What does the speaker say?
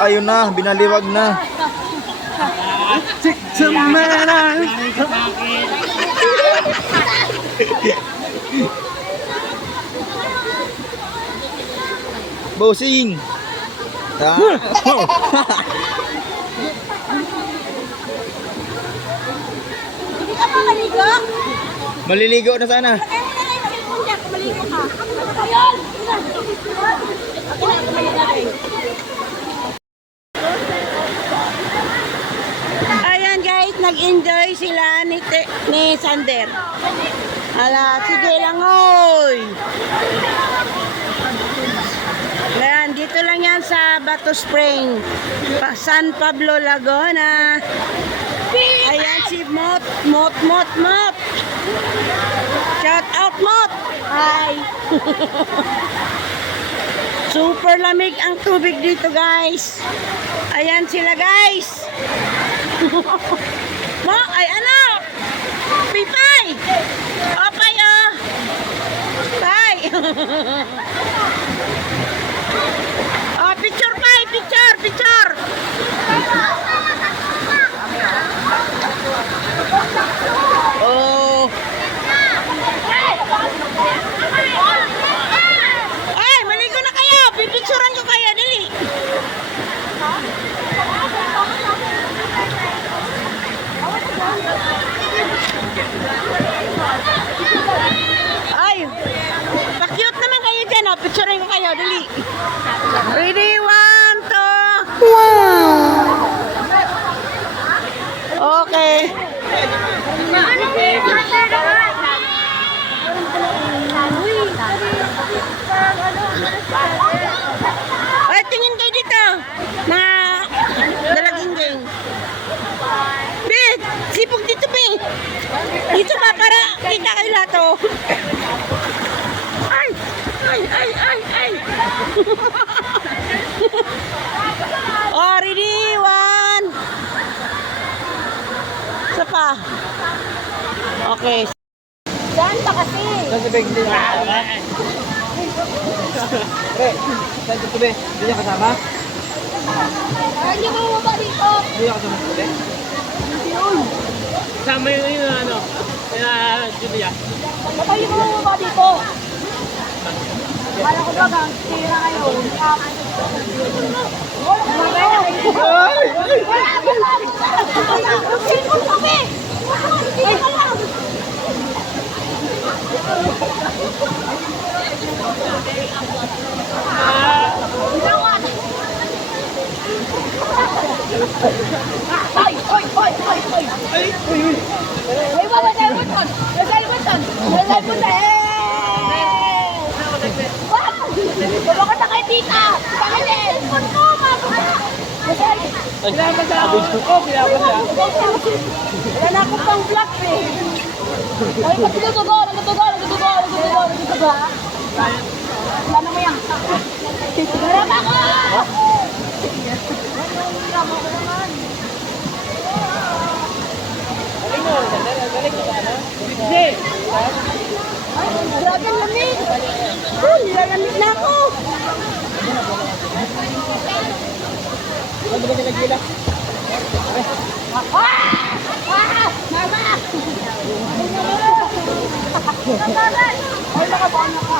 Ayun na, binaliwag na. Bossing. Hindi ka pa maligo? Maliligo na sana. Maligo ka. Ayun! Ayan guys, nag-enjoy sila ni Sander. Ala, sige lang oy. Ayan, dito lang yan sa Bato Spring, San Pablo, Laguna. Ayan si Mot. Shout out Mot. Hi. Super lamig ang tubig dito guys. Ayan sila guys. Mo, ay ano? Pipay. Opay oh. Bye. Oh, picture pa, picture. Oh. Ay, maligo na kayo. Pipicturean ko kayo, dali. Ay, pa-cute naman kayo dyan, oh. Picturean ko kayo, dali. Ready, 1, 2. Wow! Okay. Ay, tingin kayo dito. Na dalagingging. Be, sipog dito, be. Dito ba para kita kayo lahat, oh. Ay. Oh, ready, 1. Isa pa. Okay. Saan pa kasi? Saan si Beg? Pre, saan si Beg? Hindi niya kasama? Hindi mo ba dito? Hindi niya kasama si Beg? Sama yung ano, Julia. Baka hindi mo ba dito? Kala ko ba gang tira kayo? Tulungan na kay tita! Pangilin! Punto! Wala na akong pang vlog eh! Ay, nagtutugo! Wala mo yan! Garap ako! Ay, grabe ang lamig! Oh, nilalamig na ako! Ano ba nilagila? Mama! Ay, nakabana ka!